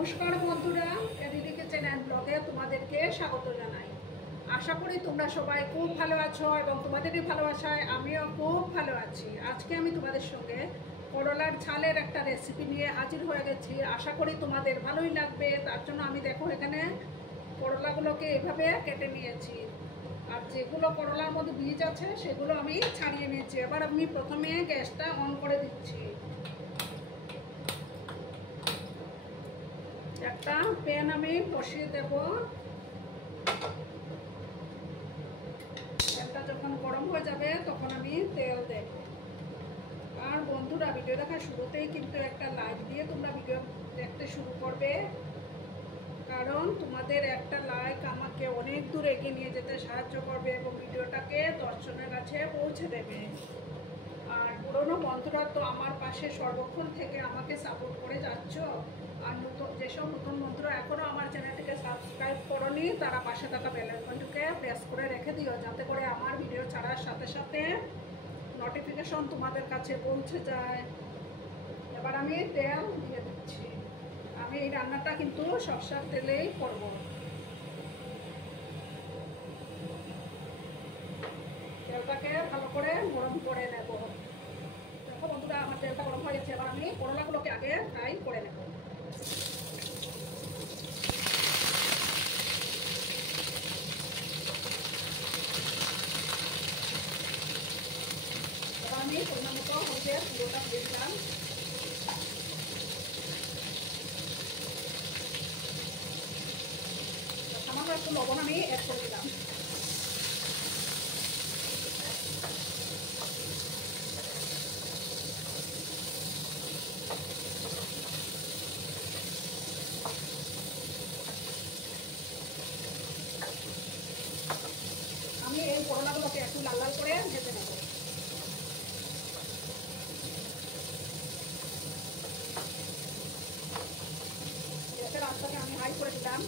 নমস্কার বন্ধুরা, ADD kitchen and ব্লগে তোমাদেরকে স্বাগত জানাই। আশা করি তোমরা সবাই খুব ভালো আছো এবং তোমাদেরই ভালোবাসায় আমিও খুব ভালো আছি। আজকে আমি তোমাদের সঙ্গে করলার ঝালের একটা রেসিপি নিয়ে হাজির হয়ে গেছি। আশা করি তোমাদের ভালোই লাগবে। তার জন্য আমি দেখো এখানে করলাগুলোকে এভাবে কেটে নিয়েছি, আর যেগুলো করলার মধ্যে বীজ আছে সেগুলো আমি ছাড়িয়ে নিয়েছি। এবার আমি প্রথমে গ্যাসটা অন করে দিচ্ছি। একটা প্যান আমি বসিয়ে দেব। প্যানটা যখন গরম হয়ে যাবে তখন আমি তেল দেব। আর বন্ধুরা, ভিডিও দেখার শুরুতেই কিন্তু একটা লাইক দিয়ে তোমরা ভিডিও দেখতে শুরু করবে, কারণ তোমাদের একটা লাইক আমাকে অনেক দূর এগিয়ে নিয়ে যেতে সাহায্য করবে এবং ভিডিওটাকে দর্শনের কাছে পৌঁছে দেবে। আর পুরনো বন্ধুরা তো আমার পাশে সর্বক্ষণ থেকে আমাকে সাপোর্ট করে যাচ্ছ। আর যেসব নতুন বন্ধুরা এখনও আমার চ্যানেলটিকে সাবস্ক্রাইব করোনি, তারা পাশে থাকা বেল আইকনটিকে প্রেস করে রেখে দিও, যাতে করে আমার ভিডিও ছাড়ার সাথে সাথে নোটিফিকেশন তোমাদের কাছে পৌঁছে যায়। এবার আমি তেল দিয়ে দিচ্ছি। আমি এই রান্নাটা কিন্তু সরষের তেলেই করব। তেলটাকে ভালো করে গরম করে নেব। দেখো বন্ধুরা, আমার তেলটা গরম হয়ে গেছে। এবার আমি করলাগুলোকে আগে ফ্রাই করে নেব। এবার আমি পরিমাণ মতো হলুদের গুঁড়োটা দিয়ে দিলাম। সামান্য একটু লবণ আমি অ্যাড করে দিলাম। আমি এই করলাগুলোকে একটু লাল লাল করে ভেজে নেব। গ্যাসের আঁচটাকে আমি হাই করে দিলাম।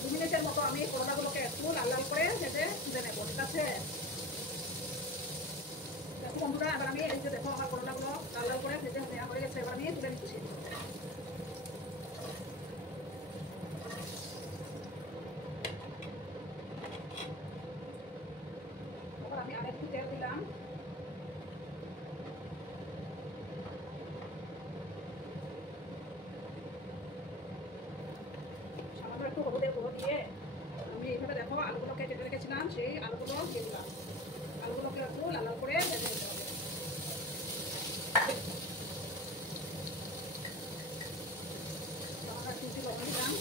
দু মিনিটের মতো আমি করলাগুলোকে একটু লাল লাল করে ভেজে তুলে নেব। ঠিক আছে দেখো বন্ধুরা, এবার আমি এই যে দেখো আমার করলাগুলো লাল লাল করে ভেজে নেওয়া হয়ে গেছে। এবার আমি তুলে নিচ্ছি। এবার আমি আরেকটু তেল দিলাম। সামান্য একটু হলুদের গুঁড়ো দিয়ে আমি এইভাবে দেখো আলুগুলোকে কেটে রেখেছিলাম, সেই আলুগুলো দিয়ে দিলাম। আলুগুলোকে একটু লাল লাল করে ভেজে নিতে হবে। সামান্য একটু লবণ দিলাম।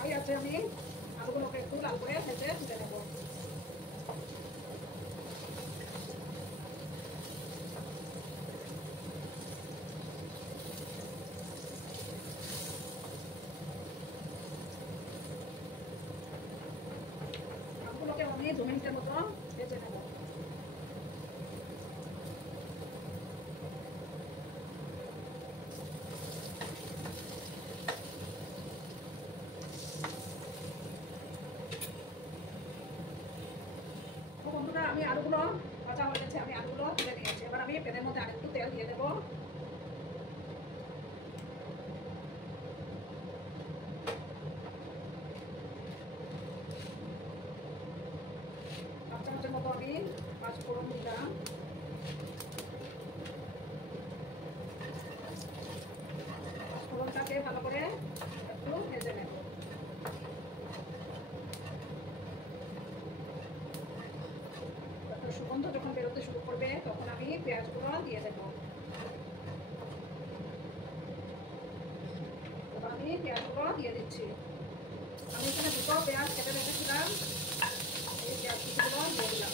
আর আছে আমি আলুগুলোকে একটু লাল করে ভেজে তুলে নেব। আলুগুলোকে আমি 2 মিনিটের মতো ভেজে নেব। বন্ধুরা, আমি আলুগুলো ভাজা হয়ে গেছে, আমি আলুগুলো তুলে নিয়েছি। এবার আমি প্যানের মধ্যে আরেকটু তেল দিয়ে দেবো। এক চামচের মতো আমি পাঁচফোড়ন দিলাম। পাঁচফোড়নটাকে ভালো করে একটু ভেজে নেব। সুগন্ধ যখন বেরোতে শুরু করবে তখন আমি পেঁয়াজগুলো দিয়ে দেবো। এবার আমি পেঁয়াজগুলো দিয়ে দিচ্ছি। আমি এখানে 2টো পেঁয়াজ কেটে রেখেছিলাম, এই পেঁয়াজ কুচিগুলো দিয়ে দিলাম।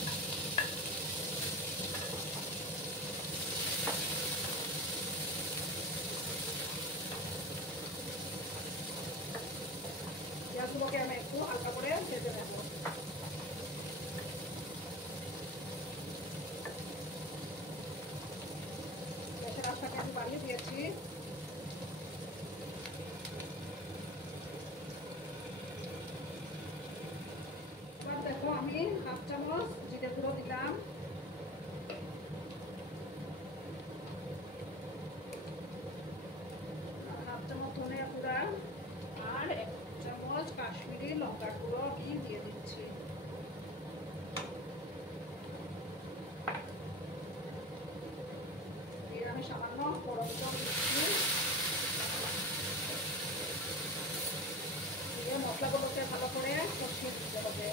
পেঁয়াজগুলো আঁচটাকে আমি একটু হালকা করে ভেজে নেব। গ্যাসের আঁচটাকে আমি বাড়িয়ে দিয়েছি। এবার দেখো আমি 1/2 চামচ জিরে গুঁড়ো দিলাম, ধনিয়া গুঁড়া আর 1 চামচ কাশ্মীরি লঙ্কার গুঁড়ো আমি দিয়ে দিচ্ছি। দিয়ে আমি সামান্য গরম জল দিচ্ছি। দিয়ে মশলাগুলোকে ভালো করে কষিয়ে দিতে হবে।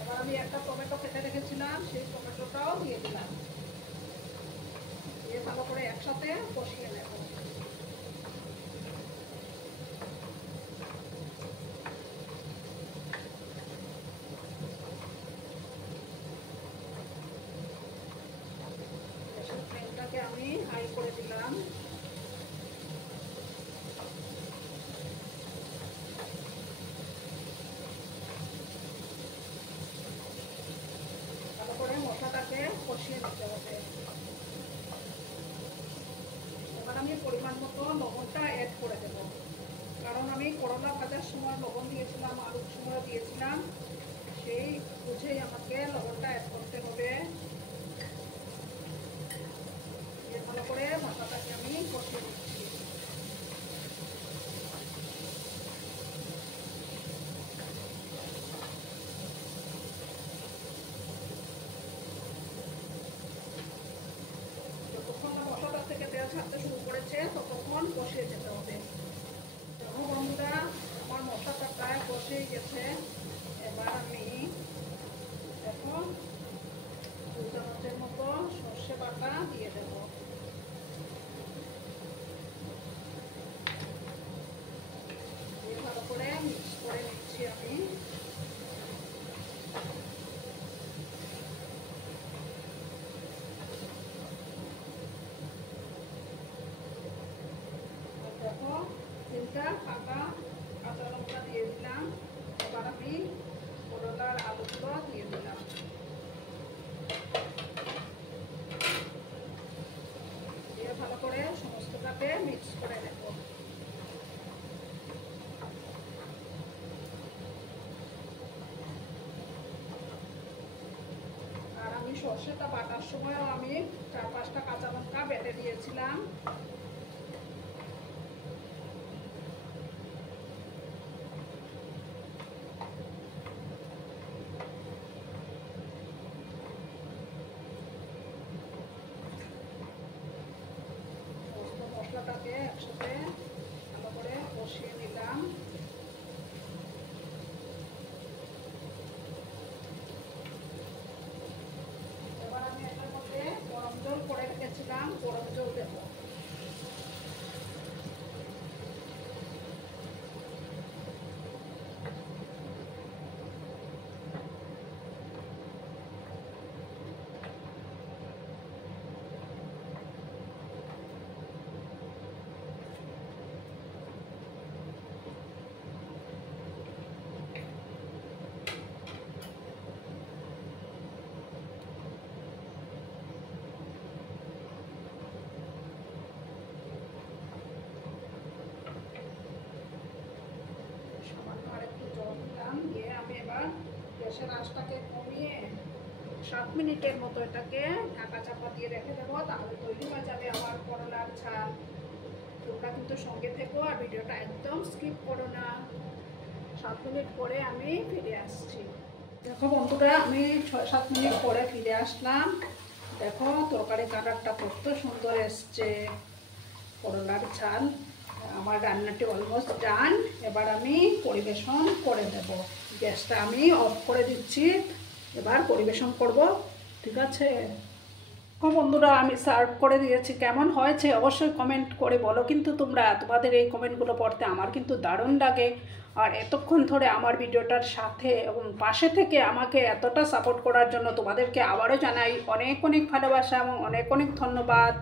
এবার আমি একটা টমেটো কেটে রেখেছিলাম, সেই টমেটোটাও দিয়ে দিলাম। দিয়ে ভালো করে একসাথে কষিয়ে নেব। ফ্লেমটাকে আমি হাই করে দিলাম। ভালো করে মশলাটাকে কষিয়ে নিতে হবে। এবার আমি পরিমাণ মতো লবণটা অ্যাড করে দেব, কারণ আমি করলা ভাজার সময় লবণ দিয়েছিলাম, আলুর সময় দিয়েছিলাম, সেই বুঝেই আমাকে লবণটা অ্যাড করতে হবে। ভালো করে মশলাটাকে আমি কষিয়ে দিচ্ছি। যতক্ষণ না মশলা থেকে তেল ছাড়তে শুরু করেছে ততক্ষণ কষিয়ে যেতে হবে। দেখো বন্ধুরা, আমার মশলাটা প্রায় কষেই গেছে। এবার আমি দেখো 2 চামচের মতো সর্ষে বাটা দিয়ে দেব। দিয়ে ভালো করে মিক্স করে নিচ্ছি আমি। দেখো 3টা ফাঁকা কাঁচা লঙ্কা দিয়ে দিলাম। এবার আমি করলার আলুগুলো দিয়ে দিলাম। দিয়ে ভালো করে সমস্তটাকে মিক্স করে নেব। আর আমি সর্ষেটা বাটার সময়ও আমি 4-5টা কাঁচা লঙ্কা বেটে দিয়েছিলাম। মশলাটাকে একসাথে ভালো করে কষিয়ে নিলাম। এবার আমি এটার মধ্যে গরম জল করে রেখেছিলাম, গরম জল দেব। গ্যাসের আঁচটাকে কমিয়ে 7 মিনিটের মতো এটাকে ঢাকা চাপা দিয়ে রেখে দেবো, তাহলে তৈরি হয়ে যাবে আমার করলার ঝাল। তোমরা কিন্তু সঙ্গে থেকো আর ভিডিওটা একদম স্কিপ করো না। 7 মিনিট পরে আমি ফিরে আসছি। দেখো বন্ধুরা, আমি 6-7 মিনিট পরে ফিরে আসলাম। দেখো তরকারি কালারটা কত সুন্দর এসছে। করলার ঝাল আমার রান্নাটি অলমোস্ট ডান। এবার আমি পরিবেশন করে দেব। গ্যাসটা আমি অফ করে দিচ্ছি, এবার পরিবেশন করব। ঠিক আছে বন্ধুরা, আমি সার্ভ করে দিয়েছি। কেমন হয়েছে অবশ্যই কমেন্ট করে বলো কিন্তু তোমরা। তোমাদের এই কমেন্টগুলো পড়তে আমার কিন্তু দারুণ লাগে। আর এতক্ষণ ধরে আমার ভিডিওটার সাথে এবং পাশে থেকে আমাকে এতটা সাপোর্ট করার জন্য তোমাদেরকে আবারও জানাই অনেক অনেক ভালোবাসা এবং অনেক অনেক ধন্যবাদ।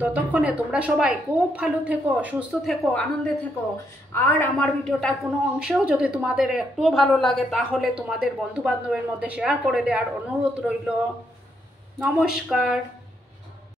ততক্ষণে তোমরা সবাই খুব ভালো থেকো, সুস্থ থেকো, আনন্দে থেকো। আর আমার ভিডিওটার কোনো অংশেও যদি তোমাদের একটুও ভালো লাগে তাহলে তোমাদের বন্ধু বান্ধবের মধ্যে শেয়ার করে দেওয়ার অনুরোধ রইল। নমস্কার।